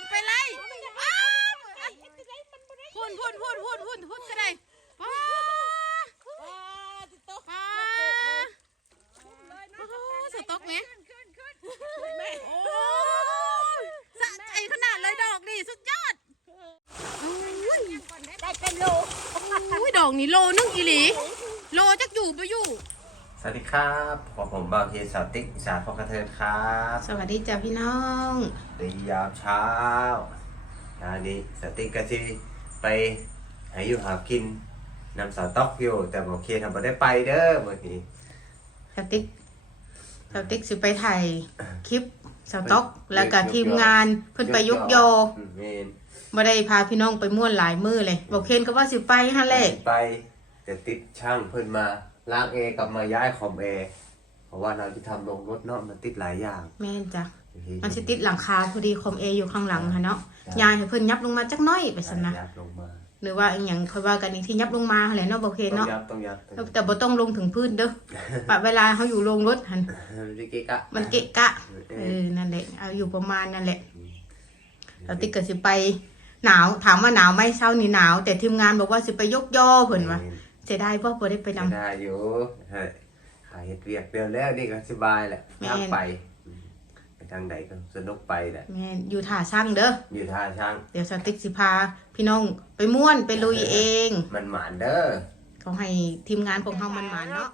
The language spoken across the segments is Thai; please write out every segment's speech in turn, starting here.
มสมไปไล่สมไปไล่อ้าวพุ่นพุ่นพุ่นพุ่นพุ่นพุ่นก็ได้ป้าป้าโอ้โหสต๊อกไหมโอ้ยสะใจขนาดเลยดอกนี่สุดยอดอุ้ยได้เป็นโลอุ้ยดอกนี่โลนึงอีหลี โลจักอยู่ปะอยู่สวัสดีครับ ผมผมบาวเคสาวติ๊กอีสานพอกระเทินครับ สวัสดีจ้าพี่น้อง ในยามเช้าอันนี้สาวติ๊กก็ที่ไปหาอยู่หากินนำสาวต๊อกอยู่ แต่บอกเคทำไม่ได้ไปเด้อวันนี้สติ๊กสติ๊กสิไปถ่ายคลิปสต็อกแล้วก็ทีมงานเพิ่นไปยกยออืมเมนบ่ได้พาพี่น้องไปม่วนหลายมือเลย บอกเคนก็ว่าสิไปฮะแหละไปแต่ติดช่างเพิ่นมาล้างเอกลับมาย้ายคอมเอเพราะว่าเราจะทำลงรถเนาะมันติดหลายอย่างแม่นจ้ะ มันสิติดหลังคาพอดีคอมเออยู่ข้างหลังค่ะเนาะยายให้เพิ่นยับลงมาจักหน้อยไปซั่นนะยับลงมาหรือว่าอีหยังค่อยว่ากันอีกที่ยับลงมาหั่นแหละเนาะบอกเคนต้องเนาะยับต้องยับต้องยับแต่บ่ต้องลงถึงพื้นเด้อปะเวลาเขาอยู่โรงรถหั่นดิเกะกะมันเกะกะเออนั่นแหละเอาอยู่ประมาณนั่นแหละเราติกก็สิไปหนาวถามว่าหนาวไหมเช้านี้หนาว แต่ทีมงานบอกว่าสิไปยกย่อเพิ่นว่าเสียดายเพราะบ่ได้ไปนำไม่ได้อยู่เฮ้ยหาเห็ดเวียกเดียวแล้วนี่ก็สบายแหละแม่นทางไปอืมไป ทางไหนก็สนุกไปแหละแม่นอยู่ท่าช่างเด้อ อยู่ท่าช่าง เดี๋ยวสติ๊กสิพา พี่น้องไปม่วนไปลุยเอง มันหมานเด้อเขาให้ทีมงานของเฮามันหมานเนาะ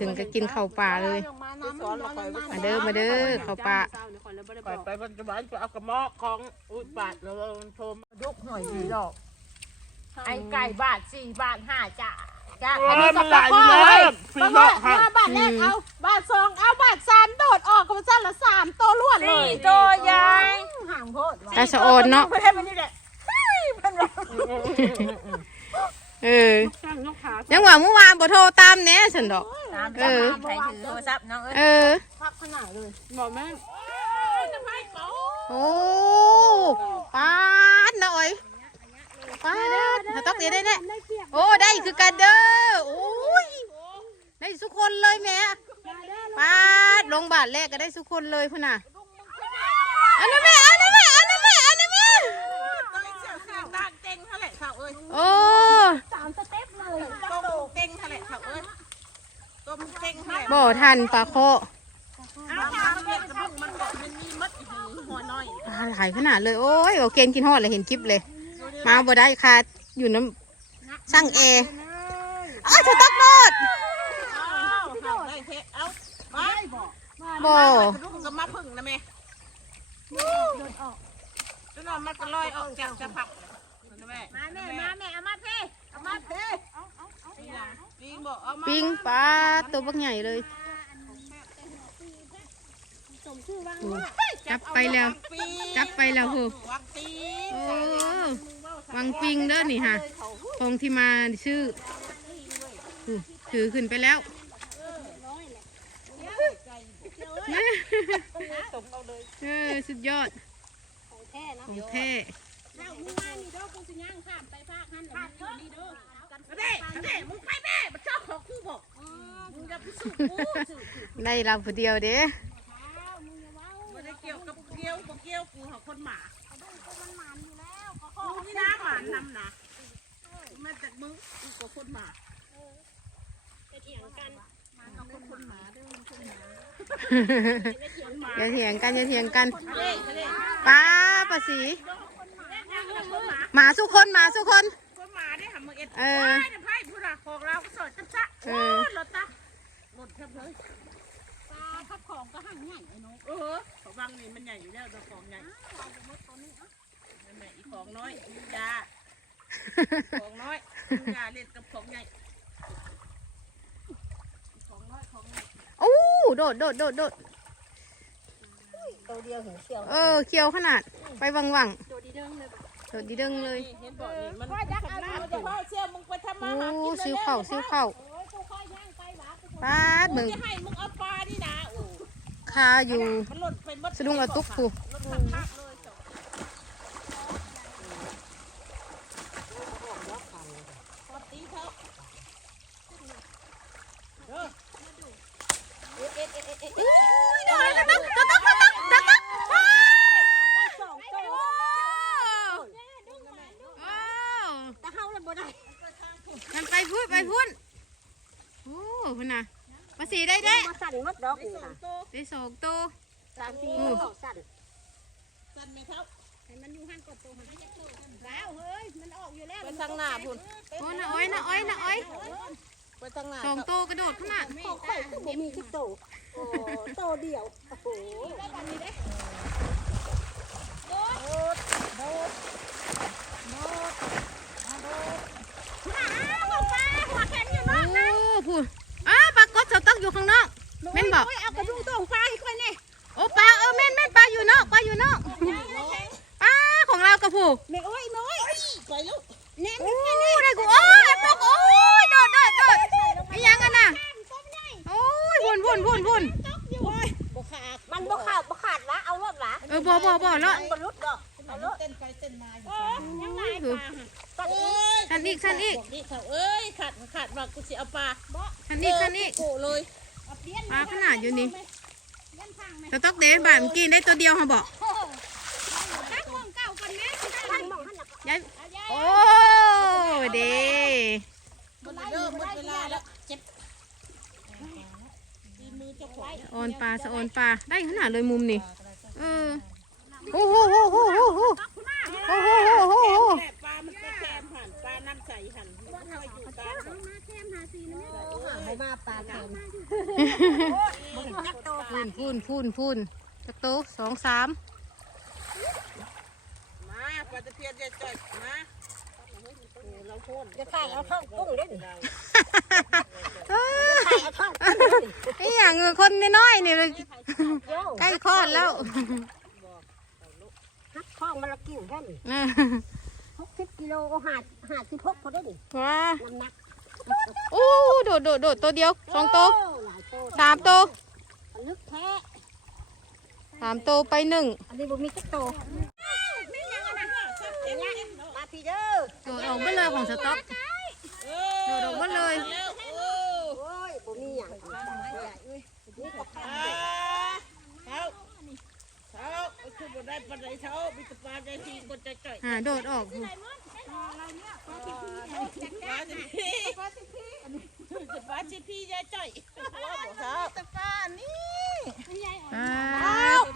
ถึงก็กินข้าวปลาเลย มาเด้อมาเด้อข้าวปลาไปไปปัจจุบันจะเอากระบอกของอุดบาทแล้วโทรมายุกหน่อยดีหรอก ไอ้ไก่บาทสี่บาทห้าจ้า จ้าเออมันหลายอยู่แล้วสี่บาทห้าบาทแรกเอาบาทสองเอาบาทสามโดดออกกับสั้นละสามตัวล้วนเลยสี่ตัวยายห่างโคตรตาสะออนเนาะไม่ให้มันนี่แหละเฮ้ยมันแบบเออยังว่าเมื่อวานบ่โทรตามแหน่ซั่นดอกตามเออใครถือโทรศัพท์น้องเอ้ยเออพักขนาดเลยบอกแม่จะไปเป๋าโอ้ปาดนะอ้อย ปาดถ้าต้องเดี๋ยวได้แน่โอ้ได้คือกันเด้อโอ้ยได้ทุกคนเลยแม่ปาดลงบาทแรกก็ได้ทุกคนเลยพุ่นน่ะอันนั้นแม่อันนั้นแม่อันนั้นแม่อันนั้นแม่ต้องเสียงเสียงดังเต็งเท่าไหร่เขาเอ้ยโอ้ต้มเต็งเท่าไหร่เขาเอ้ยต้มเต็งเท่าไหร่บ่ทันปลาโคเอาทางเรียนกระพุ้งมันบอกมันมีมัดอีกหัวน้อยปลาหลายขนาดเลยโอ้ยโอเคกินฮอดเลยเห็นคลิปเลย มาบ่ได้ค่ะ อยู่น้ำสั่งเออ้าวจะตักโนดเอาได้เทเอาไปบอกบ่กระพุ้งก็มาพึ่งนะแม่จนมันก็ลอยออกจากจะผักนะแม่มาแม่ มาแม่ เอามาเพ่เอามาเด้นี่นะปิงบอกเอามาปิ้งปลาตัวบักใหญ่เลยจับไปแล้ว จับไปแล้วคือ วังปีโอ้วังปิงเด้อนี่ฮะคงที่มาชื่ออู้ถือขึ้นไปแล้วเออสุดยอด ของแท้เด้เด้มึงไปแม่มาเจ้าของคู่บอกมึงจะพิสูจน์กูได้เราผู้เดียวเด้ไม่ได้เกี่ยวกับเกี่ยวกับเกี่ยวกูหาคนหมา กูนี่นะหมานำนะมาจากมึงกูกับคนหมาอย่าเถียงกันอย่าเถียงกันเด้เด้ป้าป้าสีหมาสุคนหมาสุคนคนหมาได้หามึงเอ็ดเอไอด้ไพ่ผู้รักของเราสดจั๊จ๊ะเอโอ้อรถตะรถแทบเลยปลาพับของก็ห่างใหญ่ไอ้น้องเออของบางนี่มันใหญ่อยู่แล้วแต่ของใหญ่นั่นแหละอี ของน้อยอียาของน้อยอียาเล่นกับของใหญ่ของน้อยของใหญ่อู้โดดโดดโดดโดดตัวเดียวเห็นเสี่ยวเออเคี้ยวขนาดไปวังวังตัวดีเด้งเลยโดดดีเด้งเลยนี่เห็นบอกนี่มันพ่อจักเอาเดี๋ยวพ่อเชื่อมึงไปทำมาโอ้หากินซิวเข่าซิวเข่าป้าดมึมึงงจะให้มึงเอาปลาดินะโอ้คาอยู่มันหล่นเป็นมดสะดุ้งเอาตุ๊กผูรถขับๆเลย มันไปพูดไปพูดโอ้คุณน่ะภาษีได้ได้มาสั่นมดดอกนี่ค่ะไปสองตัวสามสี่ดอกสั่นสั่นไหมครับให้มันอยู่หันกดตัวมันแล้วเฮ้ยมันออกอยู่แล้วไปทางหน้าพุ่นโอ้น่ะอ้อยน่ะอ้อยน่ะอ้อยไปทางหน้าสองตัวกระโดดขึ้นมาโอ้ยมีขึ้นตัว โอ้โตเดียว โอ้โหโอ้พูดอ้าปลากดเสต๊อกอยู่ข้างนอกแม่นบอกเอากระดูกตรงฟ้าให้ค่อยแน่โอ้ปลาเออแม่นแม่นปลาอยู่นอกปลาอยู่นอกปลาของเรากระพูแม่โอ้ยแม่โอ้ยไปลูกแน่โอ้ได้กูโอ้ยตกโอ้ยโดดโดดโดดไอ้ยังกันน่ะโอ้ ยวุ่นวุ่นวุ่นวุ่นบ่ขาดมันบ่ขาดบ่ขาดวะเอารถหละเออบ่บ่บ่แล้วมันบ่ลุดดอกเอารถเต้นไปเต้นมาอยู่ยังไงปลาตัดโอ้อีกยฉันอีกฉันอีกบอกนี่เขาเอ้ยขาดขาดว่ากูสิเอาปลาฉันอีกฉันอีกโกเลยปลาขนาดอยู่นี่สต๊อกเดนบาทเมื่อกี้ได้ตัวเดียวเขาบอกตั้งของเก่าก่อนแม่ตั้งมองหันน่ะยายโอ้เด้หมดเริ่มหมดเวลาแล้วเจ็บตีมื อองโอนปลาสะโอนปลาได้ขนาดเลยมุมนี่เออโอ้โหโอ้โหโอ้โหโอ้โหโอ้โหโอ้โหแม่ปลามันก็แคมหันปลาน้ำใสหันมันค่อยอยู่กลางให้มาปลาเค็มฟูนฟูนฟูนฟูนจักโตะสองสามมาปลาตะเพียนจะจ่อยมาเราโค่น จะถ่ายเอาท้องกุ้งเด้นเอ้ยถ่ายเอาท้องกุ้งเด้นไอ้อย่างเงนคนน้อยๆนี่เลยโย่ใกล้คลอดแล้วฮักท้องมันละกิ่งแค่นี้นะหกสิบกิโลก็หาหาสิบหกพอได้ดิว้าน้ำหนักโอ้โดดโดดโดดตัวเดียวสองโตะหลายโตสามโตะลึกแท้สามโตะไปหนึ่งอันนี้บ่มีจักโตมาพี่เด้อ โดดออกมาเลย ของสต๊อกโดดออกมาเลยแล้วโอ้โอ้ยบ่มีหยังนี่ก็ปลาเท้าเท้าคือบ่ได้ปลาไหลเท้ามีแต่ปลาได้ทีคนจะจ่อยหาโดดออกอยู่ ปลาสิพี่ปลาสิพี่ปลาสิพี่ยายจ่อยหัวบ่เท้าแต่ปลานี่ อ่า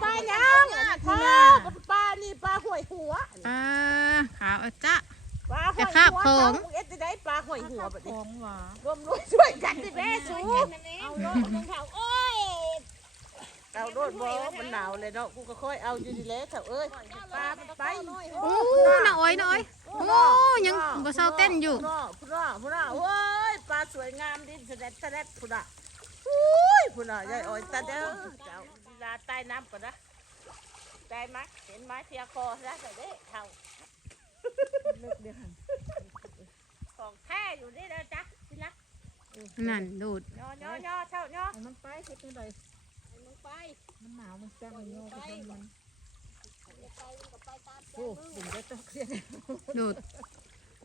ปลายังเท้าปลานี่ปลาหอยหัว อ่าขาวเอาจ้ะ ปลาหอย จะคาบ หัว ของ เอ็ดจะได้ปลาหอยหัวแบบนี้รวมรวมช่วยกันดิแม่สู เอาโลดของเขาโอ้ย เอาโดดบ่มันหนาวเลยเนาะกูก็ค่อยเอาอยู่ดี แล้วเถอะเอ้ยปลามันไปโอ้น่าอ้อยน่าอ้อยโอ้ยังบ่เศร้าเต้นอยู่พุ่นน่ะพุ่นน่ะพุ่นน่ะโอ้ยปลาสวยงามดินแสดดแสดดพุ่นน่ะอุ้ยพุ่นน่ะยายอ้อยตาเด้อเจ้าเวลาใต้น้ำก่อนนะได้ไหมเห็นไหมเทียคอแล้วแต่เด้เท่าของแท้อยู่นี่เลยจ้ะพี่รักนั่นโดดย่อย่อย่อเท่าย่อมันไปเฮ็ดจังไดมันไปมันหนาวมันจังเลยโยกไปทางมัน โอ้ดึงได้ตกเสียโดด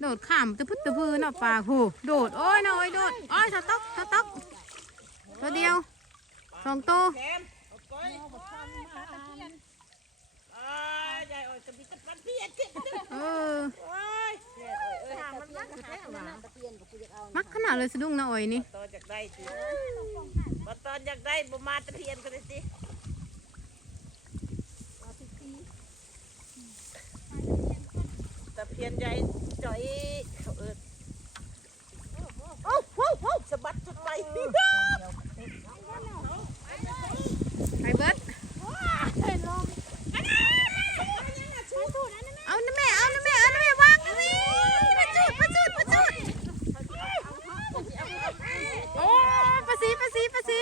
โดดข้ามตะพึดตะพือเนาะปลาโหโดด โอ้ยน่าอ้อยโดด โอ้ยสต๊อกสต๊อกตัวเดียวสองตัวแคมเอาไปอ่ายายอ้อยก็มีแต่ปันเพียนขึ้นเออโอ้ยยายอ้อยเอ้ยมันรักแท้หมาตะเพียนบ่กูอยากเอามักขนาดเลยสะดุ้งน่าอ้อยนี่ตอนอยากได้สิบ่ตอนอยากได้บ่มาตะเพียนกันเลยสิ ตะเพียนใหญ่จ่อยเขาเอิ้นโอ้โหโหสะบัดจุดไป ไปเบิดเอานะแม่ เอานะแม่ เอานะแม่วางนะแม่ประจุดประจุดประจุดโอ้ประสีประสีประสี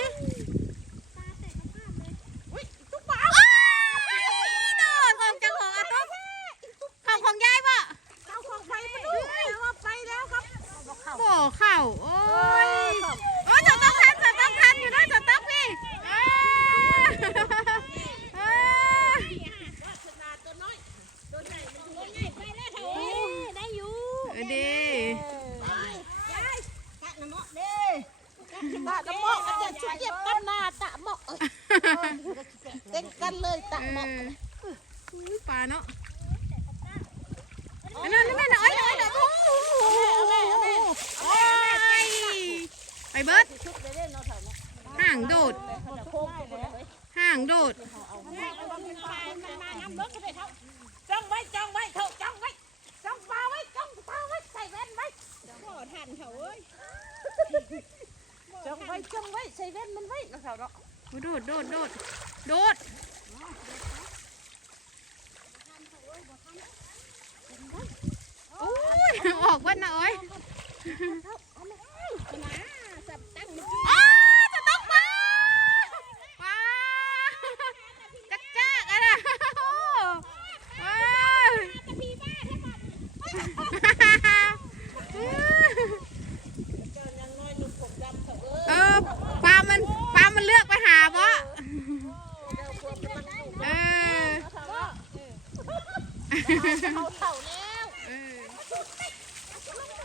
อุ้ยตุ๊กปลา โอ้ยโดดของเจ้าของอาตุ๊กของของยายป่ะ เอาของไปมาดูว่าไปแล้วครับ บ่เข่าโอ้ยโอ้ยจะต้องทันจะต้องทันอยู่นะจะต้องพี่เอ้ยเอ้ย ขนาดตัวน้อยตัวใหญ่มันอยู่ ไปแล้วเถอะได้อยู่ เออดี กะน้ำเมาะเด้ ตาตะเหมาะกันจะชุดเย็บกันหน้าตะเหมาะเต้นกันเลยตะ เอ เหมาะ ออุ้ยปลาเนาะอันนั้นนั่นนั่นเอ้ยเอ้ยเอ้ยโอ้โหไปเบิร์ด ชุดเลยเด้เนาะเถอะเนาะ ห่างโดด เลยเถ ด จ้องไว้จ้องไว้เถอะจ้องไว้จ้องปลาไว้จ้องปลาไว้ใส่แว่นไว้ พ่อทันเขาเอ้ย จ้องไว้จ้องไว้ใส่แว่นมันไว้นะ เขาเนาะโอ้โดดโดดโดดโดด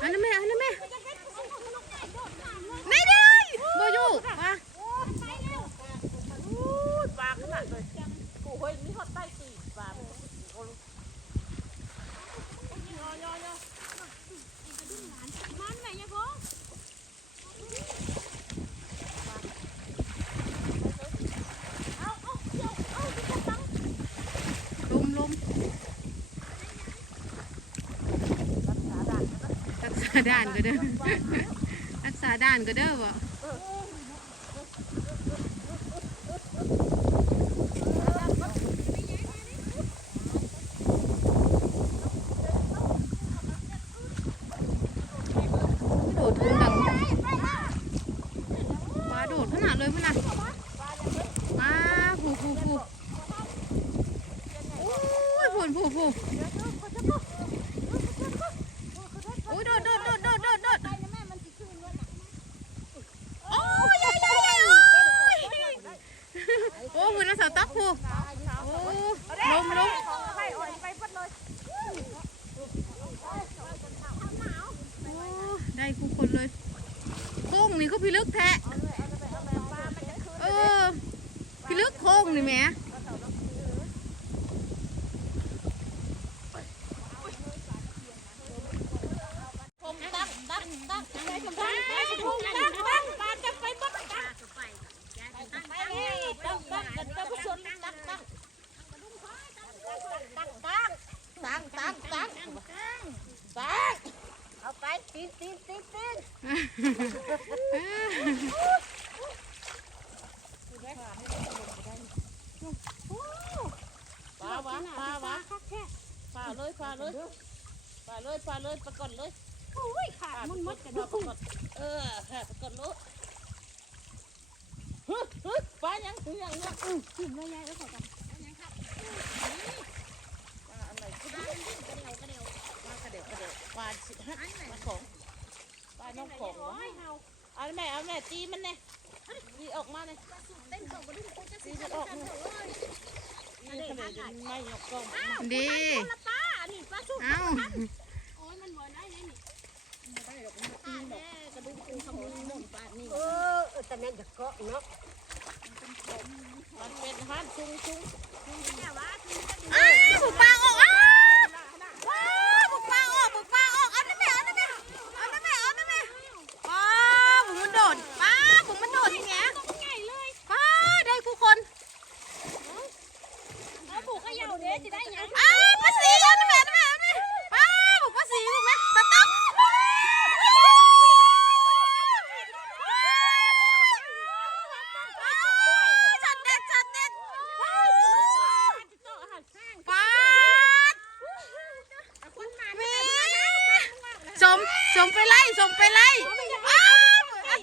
Ano may, ano may? ด่านก็เด้อรักษาด่านก็เด้อบ่ ฝ่าเลยฝ่าเลยฝ่าเลยฝ่าเลยประกอนเลย ยขาดมันมดกันปลาก่อนเออค่ะปลาก่อนเลยฮึฮึปลายังถึงยังเนี่ยกินเลยยายแล้วขอกันปลาอะไรก็ได้ปลากระเดียวปากระเดียวกระเดียวปลาสิฮะปลาของปลาน้องของวะเอาแม่เอาแม่ตีมันเนี่ยตีออกมาเลยตีมันออกมานี่ขนาดยังไม่ยกกล้องดีปลานี่ปลาสุดเอ้า โอ้ยมันบ่ได้เลยนี่ กระดูกปูขมุนหมุนปลานี่เออแต่นั่นจะเกาะเนาะมันเป็นฮันชุงชุงอ้าวบุกปลาออกอ้าวว้าวบุกปลาออกบุกปลาออกเอาได้ไหมเอาได้ไหมเอาได้ไหมเอาได้ไหมว้าวบุกมันโดดป้าบุกมันโดดอย่างเงี้ยป้าได้คู่คนแล้วผูกขย่าเด้จะได้ยังอ้าวป้าสีเอาได้ไหมเอาได้ไหมเอาได้ไหมป้าบุกป้าสีบุกไหมตะต๊อกช็อตเด็ดช็อตเด็ดป้ามีสมสมไปไล่สมไปไล่อ้าว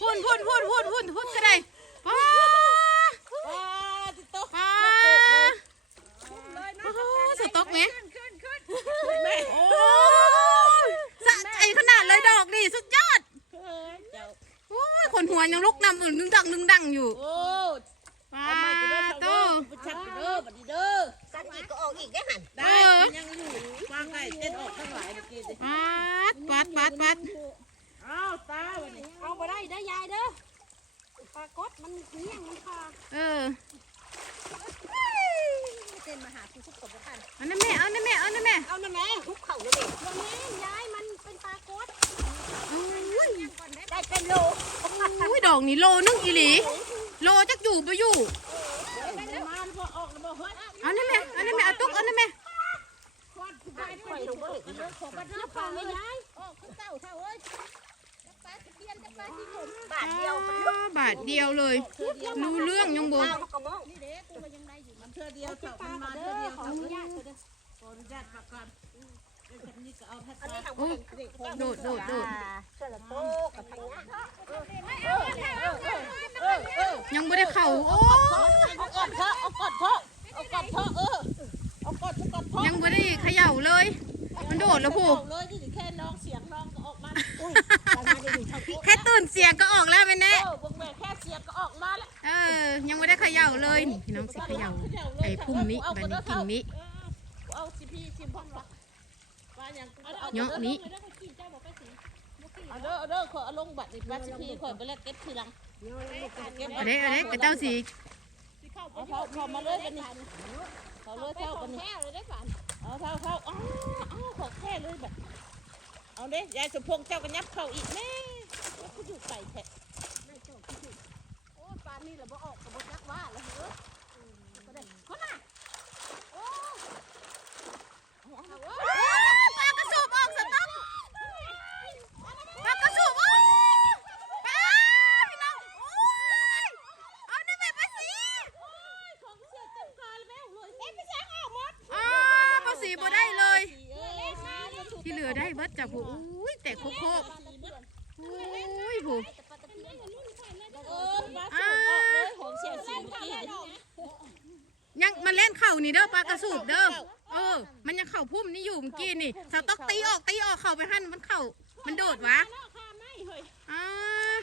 พุ่นพุ่นพุ่นพุ่นพุ่นพุ่นก็ได้ป้า ว้าจิโต ป้าโอ้โหสต๊อกไหมโอ้ยสะใจขนาดเลยดอกดิสุดยอด เฮ้ยเจ้า โอ้ยคนหัวยังลุกนำอื่นนึงดังนึงดังอยู่ โอ้ ป้า เอาไม่กูเด้อ โต เจ้าเด้อไปชักกูเด้อบัดนี้เด้อ สักอีกก็ออกอีกได้หัน ได้มันยังอยู่วางไก่เต้นออกทั้งหลายเมื่อกี้สิ ปัดปัดปัดปัดอ้าวตาวันนี้เอาไปได้ได้ยายเด้อปลากดมันเลี้ยงมันพาเออเต้นมาหาคุณทุกคนทุกท่านเอานั่นแม่เอานั่นแม่เอานั่นแม่เอานั่นแม่ทุกเข่าเลยวันนี้ยายมันเป็นปลากดอุ้ยได้เป็นโลอุ้ยดอกนี่โลนึงอีหลีโลจักอยู่ไปอยู่เเอานี่แม่เอานี่แม่เอาตุ๊กเอานี่แม่ไปลงเลยแล้วฟังไม่ได้ บาทเดียวอ๋อบาทเดียวเลย รู้เรื่องยังบ่ข้าวกระมองมันเทื่อเดียวเถอะมันมาเทื่อเดียวเถอะขออนุญาตขออนุญาตมาก่อนเดี๋ยวฉันนี่ก็เอาแพทย์อันมานี้ทำโอ้โดดโดดโดดเสื้อละโตกับทางนี้ยังบ่ได้เข้าโอ้เอาก่อนเถอะเอาก่อนเถอะเอาก่อนเถอะเออเอาก่อนเถอะก่อนเถอะยังบ่ได้เขย่าเลย มันโดดแล้วผู้เอาเลยที่แค่น้องเสียงน้องก็ออกมา แค่ตื่นเสียงก็ ออกแล้วแม่เอแน่อเบิ่งแม่แค่เสียงก็ออกมาแล้วเออ ยังไม่ได้เขย่าเลยนี่พี่น้องสิเขย่าไอ้พุ่มนี้บัดนี้กิ่งนี้เอาสิพี่ชิมพ่อปะว่าอย่างเอาเนาะนี้เอาเด้อเอาเด้อขอเอาลงบัตรอีกบัตรสิพี่ขอไปแล้วเก็บทีหลังเก็บเอาเด้เอาเด้กระเจ้าสีเอาเท่าพอมาเลยกันนี่เขาเลยเท่ากันนี่เอาเท่าเท่าอ๋ออ๋อขอแค่เลยแบบ เอาเด้ยายสุพงษ์เจ้ากันยับเข่าอีกแม่ก็อยู่ใส่แทะโอ้ปานนี้เราบ่ออกกับบ่จักว่าแล้วเหรอก็ได้คนน่ะปลากระสูบออกสต๊อกปลากระสูบออกปลาพี่น้องโอ้ยเอานี่แม่ปลาสี ของเสียเต็มกายแล้วเลยเอ๊ะพี่แซงออกหมด อ๋อปลาสีบ่ได้เลย เอ้ยมาเดี๋ยวถูก ที่เหลือได้เบิดจากผู้อุ้ยแต่โคกโคกอุ้ยผู้ เออมาสูบออกเลยของเสียสีเมื่อกี้นี่ ยังมันเล่นเข่านี่เด้อปลากระสูบเด้อเออ มันยังเข่าพุ่มนี่อยู่เมื่อกี้นี่สต๊อกตีออกตีออกเข่าไปหั่นมันเข่ามันโดดวะข้าไม่เฮ้ยอ่า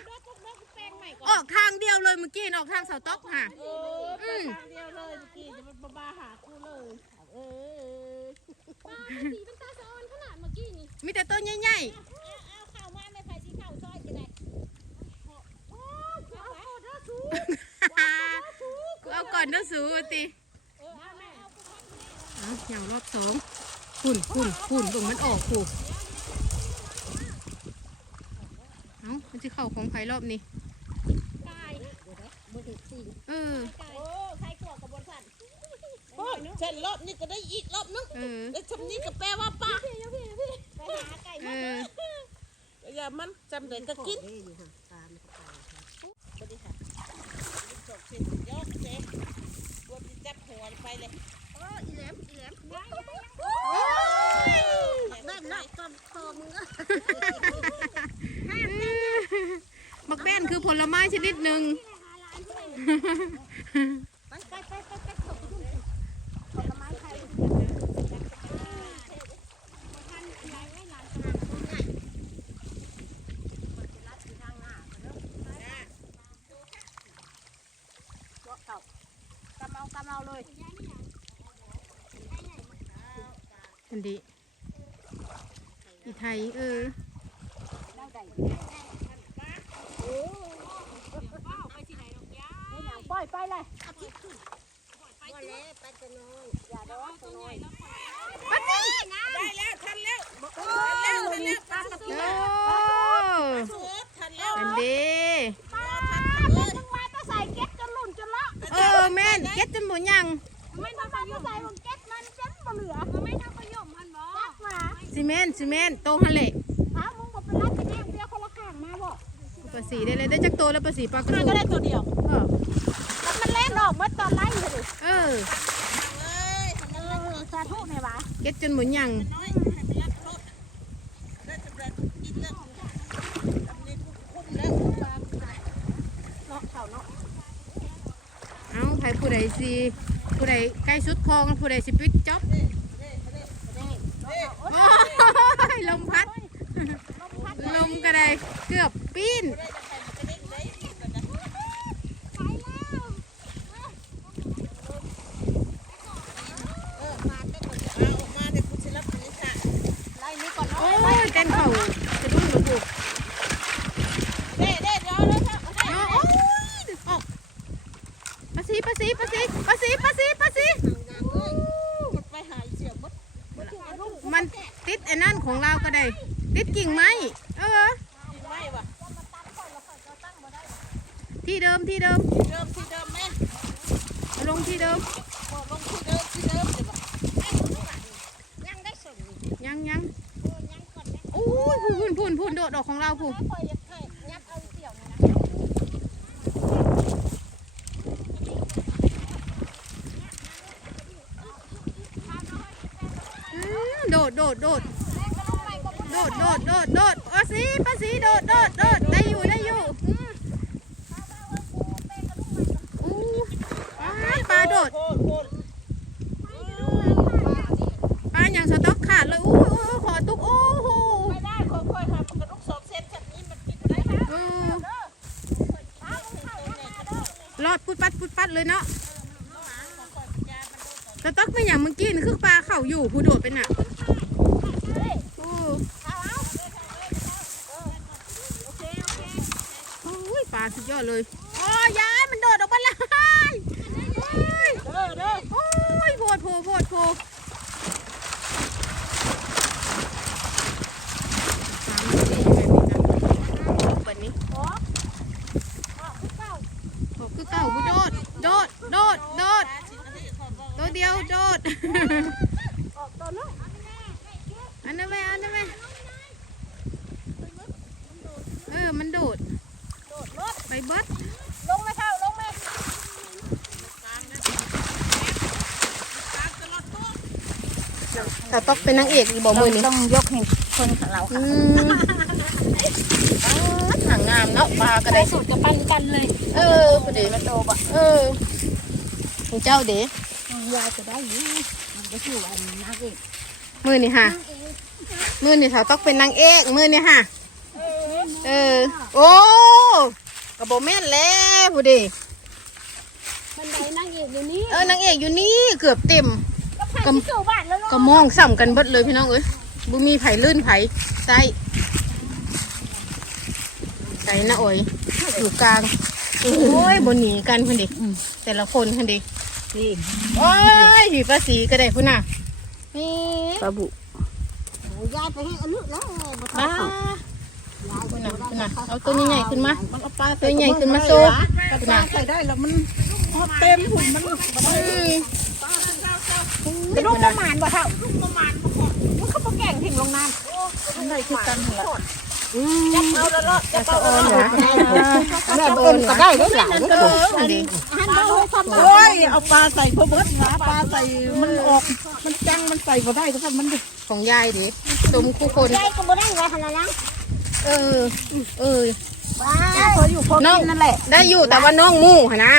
ก็ต้องเลิกแปลงใหม่ก่อนออกทางเดียวเลยเมื่อกี้น่ะออกทางเสาต๊อกค่ะ เออไปทางเดียวเลยเมื่อกี้จะมาบ้าหากูเลย เออสีเป็นตาสะออนขนาดเมื่อกี้นี่มีแต่ต้นใหญ่เอาข้าวมาไม่ใครที่ข้าวซอยจะได้ๆกูเอาก่อนเด้อสูติเอาเหยารอบสองฝุ่นฝุ่นฝุ่นลงมันออกผูเอา มันจะเข้าของไผ่รอบนี้บ่ได้สิเออโอ้ใครกลัวกับบนสันโอ้ยเส้นรอบนี้ก็ได้อีกรอบนึงเออแล้วชำนี้ก็แปลว่าป้าเอออย่ามันจำเด็กก็กินเด้อยู่ห่างตามมันก็ไปสวัสดีค่ะจบสิ้นยกเจ๊รวมจับหัวไปเลยนั่นน่ะต้นคอมึงอะมักแป้นคือผลไม้ชนิดหนึ่งไปไปไปไปไปขอบคุณผลไม้ไทยกำเอากำเอาเลยอันดีอีไทยเออ ปล่ อยไปเลยไปเลยไปจะนอนอย่าดอกจะนอนได้แล้วทันแล้วทันแล้วทันแล้วทันแล้วโอ้สุดทันแล้วอันดีจังหวะก็ใส่เก็ตจนหล่นจนละเออแม่นเก็ตจนหมดยังไม่ทำประโยชน์ใส่ของเก็ตมันเก็ตบ่เหลือไม่ทำประโยชน์มันบ่จักหว่าซีเมนต์ซีเมนต์โตฮันเละถ้ามึงบ่เป็นรับไปแน่เดียวคนละข้างมาบ่ปลาสีได้เลยได้จักโตแล้วปลาสีปลากระมันสูก็ได้ตัวเดียวเออแต่ มันเล่นออกเมื่อตอนไล่เลยเออเอ้ยทำเอนั้นแล้วอสาธุแม่วะเก็ตจนหมดยังน้อยให้ไปรับรถได้สำเร็จกินแล้วทำนี้คุ้มแล้วเนาะเขาเนาะเอาไผผู้ใดสิผู้ใดใกล้สุดคลองผู้ใดสิปิดจ็อบโอ้ยลมพัด ลมก็ได้เกือบปีน ไล่นี้ก่อนเนาะ โอ้ยเต้นเข่าจะดุ้งหรือบุกเนาะโอ้ยออกปลาสีปลาสีปลาสีปลาสีปลาสีปลาสีมันติดไอ้นั่นของเราก็ได้ ติดกิ่งไม้เออ ที่เดิมที่เดิมเอาลงที่เดิมเลงที่เดิมที่เดิมเดี๋ยวบอกยังได้ส่งยังยังโอ้ยังก่อนนะโอ้ยพูนพูนพูนโดดออกของเราพูนคอยยัดให้ยัดเอาเสี่ยวนี่นะอืมโดดโดดโดดโดดโดดโดดโดดป้าสีป้าสีโดดโดดโดดได้อยู่ได้อยู่อืมอู้ปลาปลาโดด โคตรโคตร ปลาอย่างสต๊อกขาดเลยอู้อู้อู้ขอตุ๊กโอ้โห ไม่ได้ค่อยๆครับมันกระดูกสองเซนแบบนี้มันกินได้ไหม เออ รอดพุดปัดพุดปัดเลยเนาะสต๊อกไม่อย่างเมื่อกี้นี่คือปลาเข่าอยู่ผู้โดดเป็นอะโอ้โอ้ยปลาสุดยอดเลยโอ้ยายมันโดดออกมาเลยโอ้ยเด้อเด้อโอ้ยโพดโพโพดโพปลามันสีแบบนี้นะแบบนี้ ออกคือเก่ากูโดด โดด โดด โดด ตัวเดียวโดด อันนั้นไหมอันนั้นไหมเออ มันโดด ไปเบิดลงมาเท่าลงมาแต่ต้องเป็นนางเอกอีกบอกมือนี้ต้องยกให้คนของเราอืมหางงามเนาะปลากระไดสูตรกับปันกันเลย เออพอดีมันโตปะเออของเจ้าเด๋ยายจะได้อยู่มันก็คือวันนักเอกมือนี่ค่ะมือนี่เขาต้องเป็นนางเอกมือนี่ค่ะ เออ โอ้ กระโบแม่นแล้วผู้ดีบันไดนั่งเอกอยู่นี่เออนางเอกอยู่นี่เกือบเต็ม ก็ผ่านที่เก่าบ้านแล้วเนาะก็มองซ้ำกันเบิดเลยพี่น้องเอ้ยบุมีไผ่ลื่นไผ่ใส่ใส่นะโอ้ยอยู่กลางโอ้ยบนหนีกันคนดิแต่ละคนคนดินี่โอ้ยหีภาษีก็ได้พุ่นน่ะนี่ปลาบุโอ้ยายไปให้อนุแล้วบ่ต้อบ้างเขา พุ่นน่ะพุ่นน่ะเอาตัวใหญ่ๆขึ้นมามันเอาปลาตัวใหญ่ขึ้นมาโซ่กระปลาใส่ได้แล้วมันพอเต็มหุ่นมันอืมไปลูกประมาณบ่เท่าลูกประมาณบ่พอมันเขาบ่แก่งทิ้งลงน้ำมันได้คือกันเหรอจับเอาแล้วเนาะจับเอาเออแล้วเหรอแม่เอิ้นก็ได้ได้หลายเออพุ่นดิหันมาให้ความโอ้ยเอาปลาใส่พอเบิดนะปลาใส่มันออกมันจังมันใส่ก็ได้ก็ทำมันดิของยายดิสมคู่คนยายก็บ่ได้ไว้ขนาดนั้น เออ เออว้าพออยู่พอกินนั่นแหละได้อยู่แต่ว่าน้องหมู่หนนะ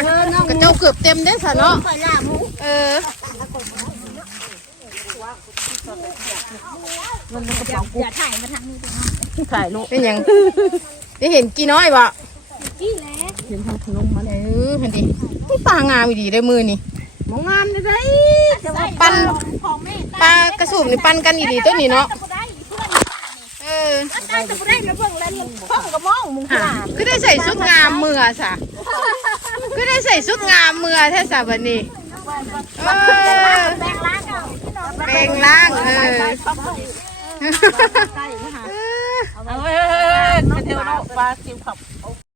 กระเจ้าเกือบเต็มได้สะเนาะไปล่าหมูเอออย่าถ่ายมาทางนี้ด้วยถ่ายลูกเป็นหยังได้เห็นกี่น้อยบ่กี่แหละเห็นทางขนมมันเออเห็นดินี่ปลางามอีดีได้มือนี่มองงามได้ปั้นของแม่ปลากระสูบนี่ปั้นกันอีดีตัวนี้เนาะก็ได้เพื่อนเออได้จะบ่ได้นะเบิ่งแล้วนี่พ่องก็มองมึงฮะคือได้ใส่ชุดงามมือสะคือได้ใส่ชุดงามมือแท้สะบันนี้เออแบ่งร้านเอาแปลงร่างเออเอาเว้ยกระเทียมลูกปลากินขับ